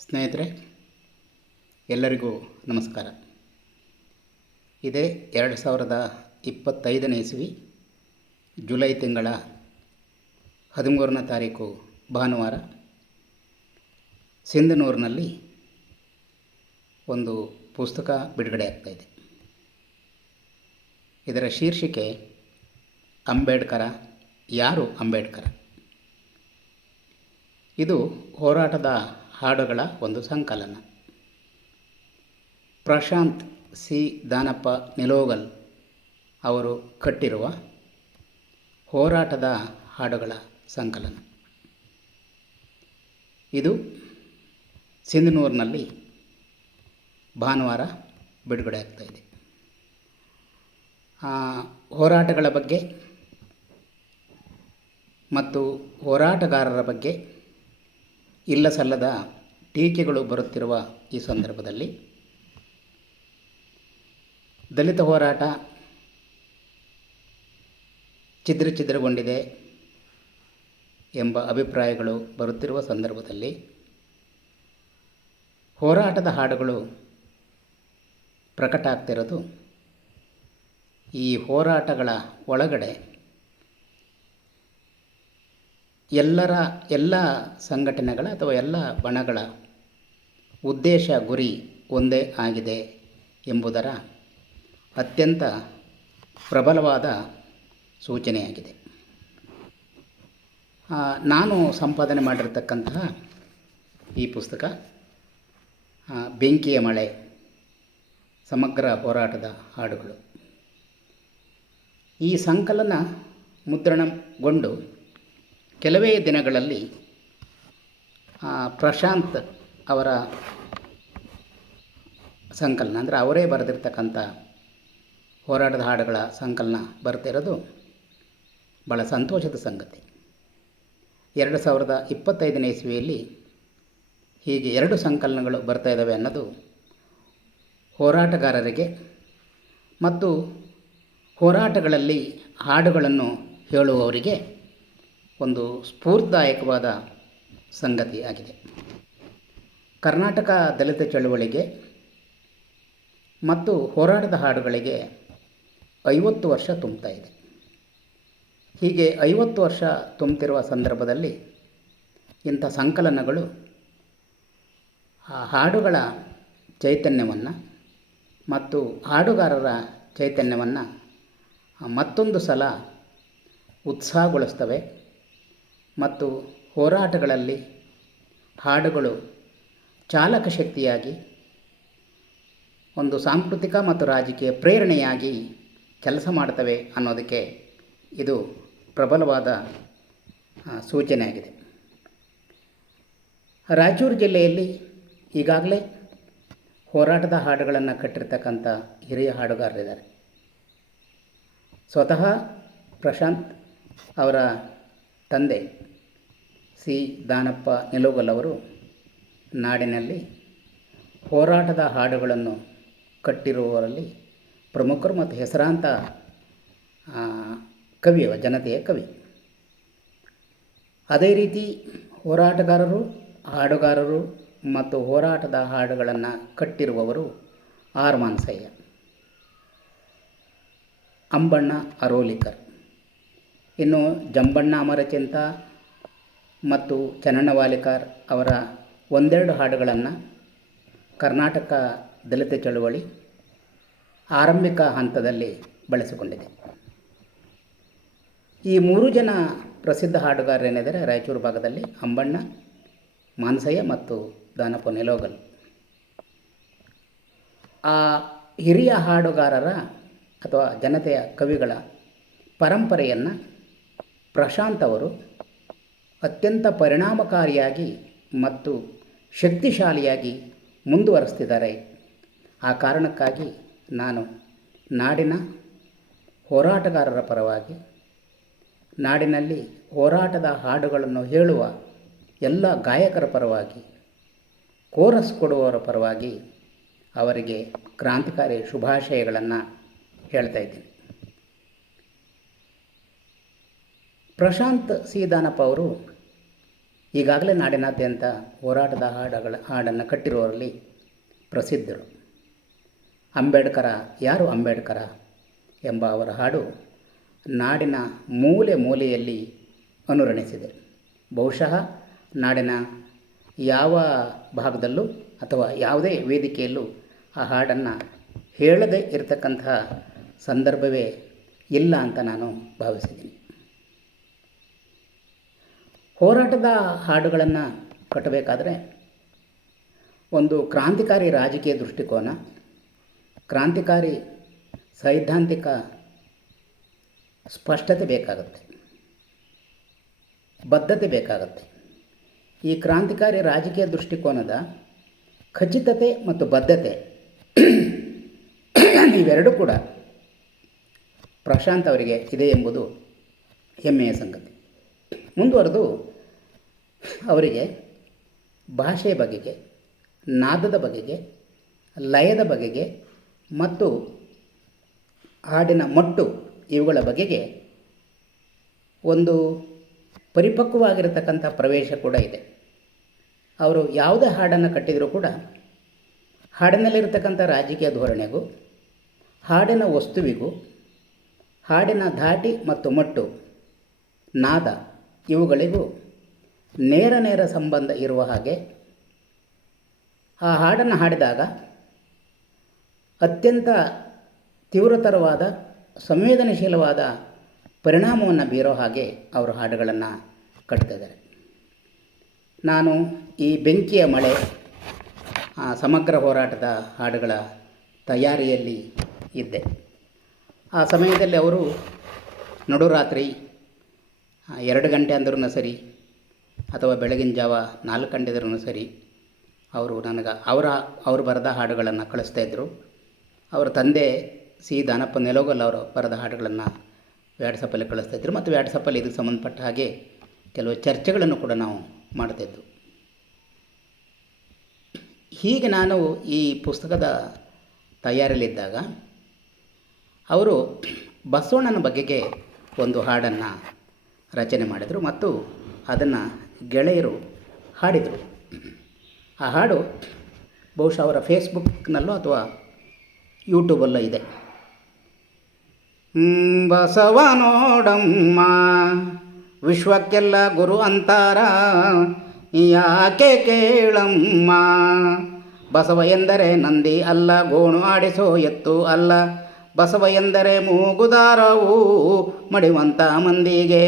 ಸ್ನೇಹಿತರೆ, ಎಲ್ಲರಿಗೂ ನಮಸ್ಕಾರ. ಇದೇ ಎರಡು ಸಾವಿರದ ಇಪ್ಪತ್ತೈದನೇ ಇಸವಿ, ಜುಲೈ ತಿಂಗಳ ಹದಿಮೂರನೇ ತಾರೀಕು ಭಾನುವಾರ. ಸಿಂಧನೂರಿನಲ್ಲಿ ಒಂದು ಪುಸ್ತಕ ಬಿಡುಗಡೆ ಆಗ್ತಾಯಿದೆ ಇದರ ಶೀರ್ಷಿಕೆ ಅಂಬೇಡ್ಕರ, ಯಾರು ಅಂಬೇಡ್ಕರ? ಇದು ಹೋರಾಟದ ಹಾಡುಗಳ ಒಂದು ಸಂಕಲನ. ಪ್ರಶಾಂತ್ ಸಿ. ದಾನಪ್ಪ ನಿಲೋಗಲ್ ಅವರು ಕಟ್ಟಿರುವ ಹೋರಾಟದ ಹಾಡುಗಳ ಸಂಕಲನ. ಇದು ಸಿಂಧನೂರಿನಲ್ಲಿ ಭಾನುವಾರ ಬಿಡುಗಡೆ ಆಗ್ತಾಯಿದೆ ಹೋರಾಟಗಳ ಬಗ್ಗೆ ಮತ್ತು ಹೋರಾಟಗಾರರ ಬಗ್ಗೆ ಇಲ್ಲ ಸಲ್ಲದ ಟೀಕೆಗಳು ಬರುತ್ತಿರುವ ಈ ಸಂದರ್ಭದಲ್ಲಿ ದಲಿತ ಹೋರಾಟ ಛಿದ್ರ ಛಿದ್ರಗೊಂಡಿದೆ ಎಂಬ ಅಭಿಪ್ರಾಯಗಳು ಬರುತ್ತಿರುವ ಸಂದರ್ಭದಲ್ಲಿ ಹೋರಾಟದ ಹಾಡುಗಳು ಪ್ರಕಟ ಆಗ್ತಿರೋದು ಈ ಹೋರಾಟಗಳ ಒಳಗಡೆ ಎಲ್ಲರ ಎಲ್ಲ ಸಂಘಟನೆಗಳ ಅಥವಾ ಎಲ್ಲ ಬಣಗಳ ಉದ್ದೇಶ, ಗುರಿ ಒಂದೇ ಆಗಿದೆ ಎಂಬುದರ ಅತ್ಯಂತ ಪ್ರಬಲವಾದ ಸೂಚನೆಯಾಗಿದೆ. ನಾನು ಸಂಪಾದನೆ ಮಾಡಿರ್ತಕ್ಕಂತಹ ಈ ಪುಸ್ತಕ ಬೆಂಕಿಯ ಮಳೆ, ಸಮಗ್ರ ಹೋರಾಟದ ಹಾಡುಗಳು. ಈ ಸಂಕಲನ ಮುದ್ರಣಗೊಂಡು ಕೆಲವೇ ದಿನಗಳಲ್ಲಿ ಪ್ರಶಾಂತ್ ಅವರ ಸಂಕಲನ, ಅಂದರೆ ಅವರೇ ಬರೆದಿರ್ತಕ್ಕಂಥ ಹೋರಾಟದ ಹಾಡುಗಳ ಸಂಕಲನ ಬರ್ತಿರೋದು ಭಾಳ ಸಂತೋಷದ ಸಂಗತಿ. ಎರಡು ಸಾವಿರದ ಇಪ್ಪತ್ತೈದನೇ ಇಸ್ವಿಯಲ್ಲಿ ಹೀಗೆ ಎರಡು ಸಂಕಲನಗಳು ಬರ್ತಾ ಇದ್ದಾವೆ ಅನ್ನೋದು ಹೋರಾಟಗಾರರಿಗೆ ಮತ್ತು ಹೋರಾಟಗಳಲ್ಲಿ ಹಾಡುಗಳನ್ನು ಹೇಳುವವರಿಗೆ ಒಂದು ಸ್ಫೂರ್ತಿದಾಯಕವಾದ ಸಂಗತಿ ಆಗಿದೆ. ಕರ್ನಾಟಕ ದಲಿತ ಚಳುವಳಿಗೆ ಮತ್ತು ಹೋರಾಟದ ಹಾಡುಗಳಿಗೆ ಐವತ್ತು ವರ್ಷ ತುಂಬ್ತಾ ಇದೆ. ಹೀಗೆ ಐವತ್ತು ವರ್ಷ ತುಂಬ್ತಿರುವ ಸಂದರ್ಭದಲ್ಲಿ ಇಂಥ ಸಂಕಲನಗಳು, ಆ ಹಾಡುಗಳ ಚೈತನ್ಯವನ್ನು ಮತ್ತು ಹಾಡುಗಾರರ ಚೈತನ್ಯವನ್ನು ಮತ್ತೊಂದು ಸಲ ಉತ್ಸಾಹಗೊಳಿಸ್ತವೆ. ಮತ್ತು ಹೋರಾಟಗಳಲ್ಲಿ ಹಾಡುಗಳು ಚಾಲಕ ಶಕ್ತಿಯಾಗಿ, ಒಂದು ಸಾಂಸ್ಕೃತಿಕ ಮತ್ತು ರಾಜಕೀಯ ಪ್ರೇರಣೆಯಾಗಿ ಕೆಲಸ ಮಾಡ್ತವೆ ಅನ್ನೋದಕ್ಕೆ ಇದು ಪ್ರಬಲವಾದ ಸೂಚನೆಯಾಗಿದೆ. ರಾಯಚೂರು ಜಿಲ್ಲೆಯಲ್ಲಿ ಈಗಾಗಲೇ ಹೋರಾಟದ ಹಾಡುಗಳನ್ನು ಕಟ್ಟಿರ್ತಕ್ಕಂಥ ಹಿರಿಯ ಹಾಡುಗಾರರಿದ್ದಾರೆ. ಸ್ವತಃ ಪ್ರಶಾಂತ್ ಅವರ ತಂದೆ ಸಿ. ದಾನಪ್ಪ ನಿಲೋಗಲ್ ಅವರು ನಾಡಿನಲ್ಲಿ ಹೋರಾಟದ ಹಾಡುಗಳನ್ನು ಕಟ್ಟಿರುವವರಲ್ಲಿ ಪ್ರಮುಖರು ಮತ್ತು ಹೆಸರಾಂತ ಕವಿಯ ಜನತೆಯ ಕವಿ. ಅದೇ ರೀತಿ ಹೋರಾಟಗಾರರು, ಹಾಡುಗಾರರು ಮತ್ತು ಹೋರಾಟದ ಹಾಡುಗಳನ್ನು ಕಟ್ಟಿರುವವರು ಆರ್ ಮಾನ್ಸಯ್ಯ ಅಂಬಣ್ಣ ಅರೋಲಿಕರ್. ಇನ್ನು ಜಂಬಣ್ಣ ಅಮರಚಿಂತ ಮತ್ತು ಚನ್ನಣ್ಣವಾಲಿಕರ್ ಅವರ ಒಂದೆರಡು ಹಾಡುಗಳನ್ನು ಕರ್ನಾಟಕ ದಲಿತ ಚಳುವಳಿ ಆರಂಭಿಕ ಹಂತದಲ್ಲಿ ಬಳಸಿಕೊಂಡಿದೆ. ಈ ಮೂರು ಜನ ಪ್ರಸಿದ್ಧ ಹಾಡುಗಾರರೇನೆಂದರೆ ರಾಯಚೂರು ಭಾಗದಲ್ಲಿ ಅಂಬಣ್ಣ, ಮಾನಸಯ್ಯ ಮತ್ತು ದಾನಪ್ಪ ನೆಲೋಗಲ್. ಆ ಹಿರಿಯ ಹಾಡುಗಾರರ ಅಥವಾ ಜನತೆಯ ಕವಿಗಳ ಪರಂಪರೆಯನ್ನು ಪ್ರಶಾಂತ್ ಅವರು ಅತ್ಯಂತ ಪರಿಣಾಮಕಾರಿಯಾಗಿ ಮತ್ತು ಶಕ್ತಿಶಾಲಿಯಾಗಿ ಮುಂದುವರೆಸ್ತಿದ್ದಾರೆ. ಆ ಕಾರಣಕ್ಕಾಗಿ ನಾನು ನಾಡಿನ ಹೋರಾಟಗಾರರ ಪರವಾಗಿ, ನಾಡಿನಲ್ಲಿ ಹೋರಾಟದ ಹಾಡುಗಳನ್ನು ಹೇಳುವ ಎಲ್ಲ ಗಾಯಕರ ಪರವಾಗಿ, ಕೋರಸ್ ಕೊಡುವವರ ಪರವಾಗಿ ಅವರಿಗೆ ಕ್ರಾಂತಿಕಾರಿ ಶುಭಾಶಯಗಳನ್ನು ಹೇಳ್ತಾ ಇದ್ದೀನಿ. ಪ್ರಶಾಂತ್ ಸಿ ದಾನಪ್ಪ ಅವರು ಈಗಾಗಲೇ ನಾಡಿನಾದ್ಯಂತ ಹೋರಾಟದ ಹಾಡುಗಳ ಹಾಡನ್ನು ಕಟ್ಟಿರುವವರಲ್ಲಿ ಪ್ರಸಿದ್ಧರು. ಅಂಬೇಡ್ಕರ ಯಾರು ಅಂಬೇಡ್ಕರ ಎಂಬ ಅವರ ಹಾಡು ನಾಡಿನ ಮೂಲೆ ಮೂಲೆಯಲ್ಲಿ ಅನುರಣಿಸಿದೆ. ಬಹುಶಃ ನಾಡಿನ ಯಾವ ಭಾಗದಲ್ಲೂ ಅಥವಾ ಯಾವುದೇ ವೇದಿಕೆಯಲ್ಲೂ ಆ ಹಾಡನ್ನು ಹೇಳದೇ ಇರತಕ್ಕಂತಹ ಸಂದರ್ಭವೇ ಇಲ್ಲ ಅಂತ ನಾನು ಭಾವಿಸಿದ್ದೀನಿ. ಹೋರಾಟದ ಹಾಡುಗಳನ್ನು ಕಟ್ಟಬೇಕಾದ್ರೆ ಒಂದು ಕ್ರಾಂತಿಕಾರಿ ರಾಜಕೀಯ ದೃಷ್ಟಿಕೋನ, ಕ್ರಾಂತಿಕಾರಿ ಸೈದ್ಧಾಂತಿಕ ಸ್ಪಷ್ಟತೆ ಬೇಕಾಗುತ್ತೆ, ಬದ್ಧತೆ ಬೇಕಾಗುತ್ತೆ. ಈ ಕ್ರಾಂತಿಕಾರಿ ರಾಜಕೀಯ ದೃಷ್ಟಿಕೋನದ ಖಚಿತತೆ ಮತ್ತು ಬದ್ಧತೆ ಇವೆರಡೂ ಕೂಡ ಪ್ರಶಾಂತ್ ಅವರಿಗೆ ಇದೆ ಎಂಬುದು ಹೆಮ್ಮೆಯ ಸಂಗತಿ. ಮುಂದುವರೆದು ಅವರಿಗೆ ಭಾಷೆಯ ಬಗೆಗೆ, ನಾದದ ಬಗೆಗೆ, ಲಯದ ಬಗೆಗೆ ಮತ್ತು ಹಾಡಿನ ಮಟ್ಟು ಇವುಗಳ ಬಗೆಗೆ ಒಂದು ಪರಿಪಕ್ವವಾಗಿರತಕ್ಕಂಥ ಪ್ರವೇಶ ಕೂಡ ಇದೆ. ಅವರು ಯಾವುದೇ ಹಾಡನ್ನು ಕಟ್ಟಿದರೂ ಕೂಡ ಹಾಡಿನಲ್ಲಿರತಕ್ಕಂಥ ರಾಜಕೀಯ ಧೋರಣೆಗೂ, ಹಾಡಿನ ವಸ್ತುವಿಗೂ, ಹಾಡಿನ ಧಾಟಿ ಮತ್ತು ಮಟ್ಟು, ನಾದ ಇವುಗಳಿಗೂ ನೇರ ನೇರ ಸಂಬಂಧ ಇರುವ ಹಾಗೆ ಆ ಹಾಡನ್ನು ಹಾಡಿದಾಗ ಅತ್ಯಂತ ತೀವ್ರತರವಾದ, ಸಂವೇದನಶೀಲವಾದ ಪರಿಣಾಮವನ್ನು ಬೀರೋ ಹಾಗೆ ಅವರು ಹಾಡುಗಳನ್ನು ಕಟ್ತಿದ್ದಾರೆ ನಾನು ಈ ಬೆಂಕಿಯ ಮಳೆ ಸಮಗ್ರ ಹೋರಾಟದ ಹಾಡುಗಳ ತಯಾರಿಯಲ್ಲಿ ಇದ್ದೆ. ಆ ಸಮಯದಲ್ಲಿ ಅವರು ನಡುರಾತ್ರಿ ಎರಡು ಗಂಟೆ ಅಂದ್ರೂ ಸರಿ, ಅಥವಾ ಬೆಳಗಿನ ಜಾವ ನಾಲ್ಕು ಗಂಟೆ ಇದ್ರೂ ಸರಿ, ಅವರು ನನಗೆ, ಅವರ, ಅವರು ಬರೆದ ಹಾಡುಗಳನ್ನು ಕಳಿಸ್ತಾಯಿದ್ರು ಅವರ ತಂದೆ ಸಿ ದಾನಪ್ಪ ನೆಲೋಗಲ್ ಅವರು ಬರೆದ ಹಾಡುಗಳನ್ನು ವ್ಯಾಟ್ಸಪ್ಪಲ್ಲಿ ಕಳಿಸ್ತಾಯಿದ್ರು ಮತ್ತು ವ್ಯಾಟ್ಸಪ್ಪಲ್ಲಿ ಇದಕ್ಕೆ ಸಂಬಂಧಪಟ್ಟ ಹಾಗೆ ಕೆಲವು ಚರ್ಚೆಗಳನ್ನು ಕೂಡ ನಾವು ಮಾಡ್ತಾಯಿದ್ದು ಹೀಗೆ ನಾನು ಈ ಪುಸ್ತಕದ ತಯಾರಿಯಲ್ಲಿದ್ದಾಗ, ಅವರು ಬಸವಣ್ಣನ ಬಗೆಗೆ ಒಂದು ಹಾಡನ್ನು ರಚನೆ ಮಾಡಿದರು ಮತ್ತು ಅದನ್ನು ಗೆಳೆಯರು ಹಾಡಿದರು. ಆ ಹಾಡು ಬಹುಶಃ ಅವರ ಫೇಸ್ಬುಕ್ನಲ್ಲೋ ಅಥವಾ ಯೂಟ್ಯೂಬಲ್ಲೋ ಇದೆ. ಬಸವ ನೋಡಮ್ಮ, ವಿಶ್ವಕ್ಕೆಲ್ಲ ಗುರು ಅಂತಾರ, ಯಾಕೆ ಕೇಳಮ್ಮ? ಬಸವ ಎಂದರೆ ನಂದಿ ಅಲ್ಲ, ಗೋಣು ಆಡಿಸೋ ಎತ್ತು ಅಲ್ಲ. ಬಸವ ಎಂದರೆ ಮೂಗುದಾರವು ಮಡಿವಂತ ಮಂದಿಗೆ.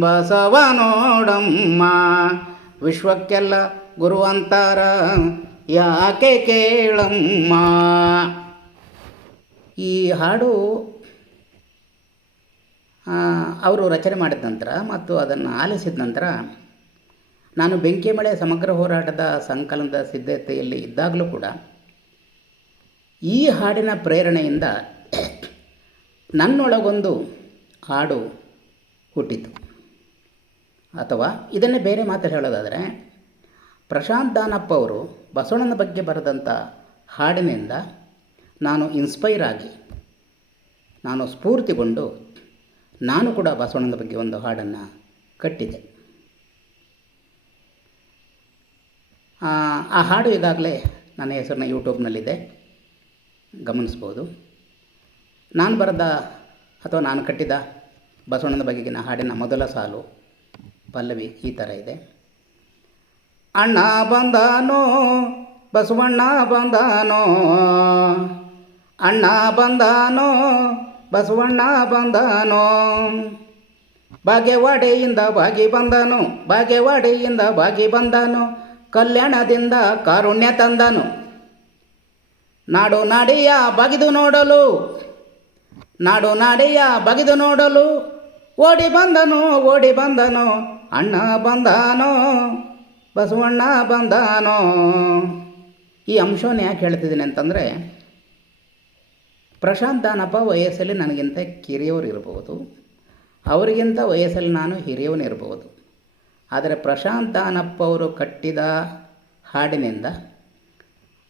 ಬಸವ ನೋಡಮ್ಮ, ವಿಶ್ವಕ್ಕೆಲ್ಲ ಗುರು ಅಂತಾರ, ಯಾಕೆ ಕೇಳಮ್ಮ? ಈ ಹಾಡು ಅವರು ರಚನೆ ಮಾಡಿದ ನಂತರ ಮತ್ತು ಅದನ್ನು ಆಲಿಸಿದ ನಂತರ ನಾನು ಬೆಂಕಿ ಮಳೆ ಸಮಗ್ರ ಹೋರಾಟದ ಸಂಕಲನದ ಸಿದ್ಧತೆಯಲ್ಲಿ ಇದ್ದಾಗಲೂ ಕೂಡ ಈ ಹಾಡಿನ ಪ್ರೇರಣೆಯಿಂದ ನನ್ನೊಳಗೊಂದು ಹಾಡು ಹುಟ್ಟಿತು. ಅಥವಾ ಇದನ್ನೇ ಬೇರೆ ಮಾತು ಹೇಳೋದಾದರೆ, ಪ್ರಶಾಂತ್ ದಾನಪ್ಪ ಅವರು ಬಸವಣ್ಣನ ಬಗ್ಗೆ ಬರೆದಂಥ ಹಾಡಿನಿಂದ ನಾನು ಇನ್ಸ್ಪೈರ್ ಆಗಿ, ನಾನು ಸ್ಫೂರ್ತಿಗೊಂಡು ನಾನು ಕೂಡ ಬಸವಣ್ಣನ ಬಗ್ಗೆ ಒಂದು ಹಾಡನ್ನು ಕಟ್ಟಿದೆ ಆ ಹಾಡು ಈಗಾಗಲೇ ನನ್ನ ಹೆಸರನ್ನ ಯೂಟ್ಯೂಬ್ನಲ್ಲಿದೆ ಗಮನಿಸ್ಬೋದು. ನಾನು ಬರೆದ ಅಥವಾ ನಾನು ಕಟ್ಟಿದ ಬಸವಣ್ಣನ ಬಗೆಗಿನ ಹಾಡಿನ ಮೊದಲ ಸಾಲು ಪಲ್ಲವಿ ಈ ಥರ ಇದೆ. ಅಣ್ಣ ಬಂದಾನೋ, ಬಸವಣ್ಣ ಬಂದಾನೋ, ಅಣ್ಣ ಬಂದಾನೋ, ಬಸವಣ್ಣ ಬಂದಾನೋ, ಬಾಗೇವಾಡಿಯಿಂದ ಬಾಗಿ ಬಂದನು, ಬಾಗೇವಾಡಿಯಿಂದ ಬಾಗಿ ಬಂದನು, ಕಲ್ಯಾಣದಿಂದ ಕಾರುಣ್ಯ ತಂದನು ನಾಡು ನಾಡಿಯ ಬಗಿದು ನೋಡಲು, ನಾಡು ನಾಡಿಯ ಬಗಿದು ನೋಡಲು, ಓಡಿ ಬಂದನು ಓಡಿ ಬಂದನು, ಅಣ್ಣ ಬಂದಾನೋ, ಬಸವಣ್ಣ ಬಂದಾನೋ. ಈ ಅಂಶವನ್ನು ಯಾಕೆ ಹೇಳ್ತಿದ್ದೀನಿ ಅಂತಂದರೆ ಪ್ರಶಾಂತ್ ದಾನಪ್ಪ ವಯಸ್ಸಲ್ಲಿ ನನಗಿಂತ ಕಿರಿಯವರು ಇರಬಹುದು ಅವರಿಗಿಂತ ವಯಸ್ಸಲ್ಲಿ ನಾನು ಹಿರಿಯವನಿರ್ಬೋದು ಆದರೆ ಪ್ರಶಾಂತ್ ದಾನಪ್ಪ ಅವರು ಕಟ್ಟಿದ ಹಾಡಿನಿಂದ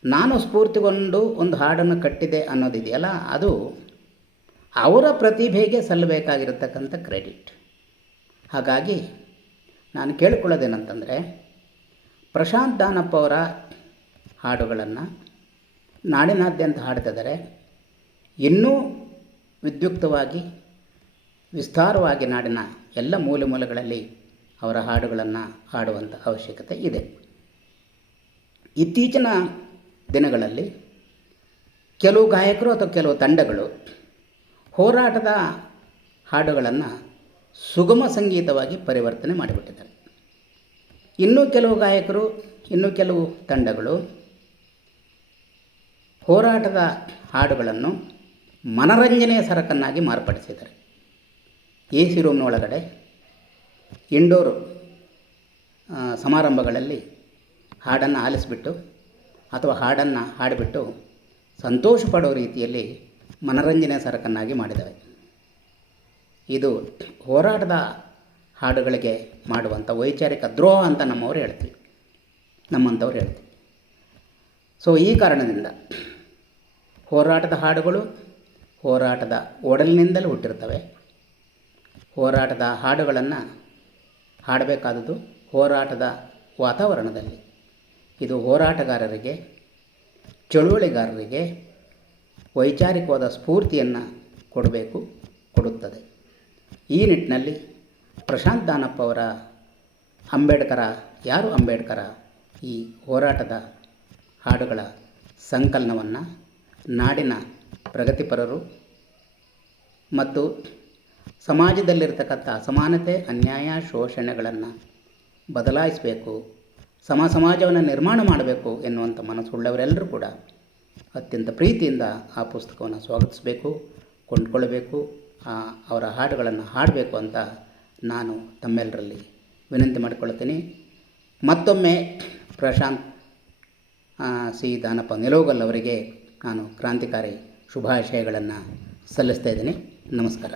ನಾನು ಸ್ಫೂರ್ತಿಗೊಂಡು ಒಂದು ಹಾಡನ್ನು ಕಟ್ಟಿದೆ ಅನ್ನೋದಿದೆಯಲ್ಲ, ಅದು ಅವರ ಪ್ರತಿಭೆಗೆ ಸಲ್ಲಬೇಕಾಗಿರತಕ್ಕಂಥ ಕ್ರೆಡಿಟ್. ಹಾಗಾಗಿ ನಾನು ಕೇಳಿಕೊಳ್ಳೋದೇನಂತಂದರೆ, ಪ್ರಶಾಂತ್ ದಾನಪ್ಪ ಅವರ ಹಾಡುಗಳನ್ನು ನಾಡಿನಾದ್ಯಂತ ಹಾಡ್ತಿದ್ದಾರೆ. ಇನ್ನೂ ವಿದ್ಯುಕ್ತವಾಗಿ, ವಿಸ್ತಾರವಾಗಿ ನಾಡಿನ ಎಲ್ಲ ಮೂಲೆ ಮೂಲೆಗಳಲ್ಲಿ ಅವರ ಹಾಡುಗಳನ್ನು ಹಾಡುವಂಥ ಅವಶ್ಯಕತೆ ಇದೆ. ಇತ್ತೀಚಿನ ದಿನಗಳಲ್ಲಿ ಕೆಲವು ಗಾಯಕರು ಅಥವಾ ಕೆಲವು ತಂಡಗಳು ಹೋರಾಟದ ಹಾಡುಗಳನ್ನು ಸುಗಮ ಸಂಗೀತವಾಗಿ ಪರಿವರ್ತನೆ ಮಾಡಿಬಿಟ್ಟಿದ್ದಾರೆ. ಇನ್ನೂ ಕೆಲವು ಗಾಯಕರು, ಇನ್ನೂ ಕೆಲವು ತಂಡಗಳು ಹೋರಾಟದ ಹಾಡುಗಳನ್ನು ಮನರಂಜನೆಯ ಸರಕನ್ನಾಗಿ ಮಾರ್ಪಡಿಸಿದ್ದಾರೆ. ಎ ಸಿ ರೂಮ್ನ ಒಳಗಡೆ ಇಂಡೋರು ಸಮಾರಂಭಗಳಲ್ಲಿ ಹಾಡನ್ನು ಆಲಿಸಿಬಿಟ್ಟು ಅಥವಾ ಹಾಡನ್ನು ಹಾಡಿಬಿಟ್ಟು ಸಂತೋಷ ಪಡೋ ರೀತಿಯಲ್ಲಿ ಮನರಂಜನೆ ಸರಕನ್ನಾಗಿ ಮಾಡಿದ್ದಾವೆ. ಇದು ಹೋರಾಟದ ಹಾಡುಗಳಿಗೆ ಮಾಡುವಂಥ ವೈಚಾರಿಕ ದ್ರೋಹ ಅಂತ ನಮ್ಮವರು ಹೇಳ್ತೀವಿ. ನಮ್ಮಂಥವ್ರು ಹೇಳ್ತೀವಿ. ಸೊ ಈ ಕಾರಣದಿಂದ ಹೋರಾಟದ ಹಾಡುಗಳು ಹೋರಾಟದ ಒಡಲಿನಿಂದಲೇ ಹುಟ್ಟಿರ್ತವೆ ಹೋರಾಟದ ಹಾಡುಗಳನ್ನು ಹಾಡಬೇಕಾದದ್ದು ಹೋರಾಟದ ವಾತಾವರಣದಲ್ಲಿ. ಇದು ಹೋರಾಟಗಾರರಿಗೆ, ಚಳುವಳಿಗಾರರಿಗೆ ವೈಚಾರಿಕವಾದ ಸ್ಫೂರ್ತಿಯನ್ನು ಕೊಡಬೇಕು, ಕೊಡುತ್ತದೆ. ಈ ನಿಟ್ಟಿನಲ್ಲಿ ಪ್ರಶಾಂತ್ ದಾನಪ್ಪ ಅವರ ಅಂಬೇಡ್ಕರ, ಯಾರು ಅಂಬೇಡ್ಕರ? ಈ ಹೋರಾಟದ ಹಾಡುಗಳ ಸಂಕಲನವನ್ನು ನಾಡಿನ ಪ್ರಗತಿಪರರು ಮತ್ತು ಸಮಾಜದಲ್ಲಿರ್ತಕ್ಕಂಥ ಅಸಮಾನತೆ, ಅನ್ಯಾಯ, ಶೋಷಣೆಗಳನ್ನು ಬದಲಾಯಿಸಬೇಕು ಸಮ ಸಮಾಜವನ್ನು ನಿರ್ಮಾಣ ಮಾಡಬೇಕು ಎನ್ನುವಂಥ ಮನಸ್ಸುಳ್ಳವರೆಲ್ಲರೂ ಕೂಡ ಅತ್ಯಂತ ಪ್ರೀತಿಯಿಂದ ಆ ಪುಸ್ತಕವನ್ನು ಸ್ವಾಗತಿಸಬೇಕು, ಕೊಂಡ್ಕೊಳ್ಬೇಕು ಅವರ ಹಾಡುಗಳನ್ನು ಹಾಡಬೇಕು ಅಂತ ನಾನು ತಮ್ಮೆಲ್ಲರಲ್ಲಿ ವಿನಂತಿ ಮಾಡಿಕೊಳ್ತೀನಿ. ಮತ್ತೊಮ್ಮೆ ಪ್ರಶಾಂತ್ ಸಿ. ದಾನಪ್ಪ ನಿಲೋಗಲ್ ಅವರಿಗೆ ನಾನು ಕ್ರಾಂತಿಕಾರಿ ಶುಭಾಶಯಗಳನ್ನು ಸಲ್ಲಿಸ್ತಾ ಇದ್ದೀನಿ. ನಮಸ್ಕಾರ.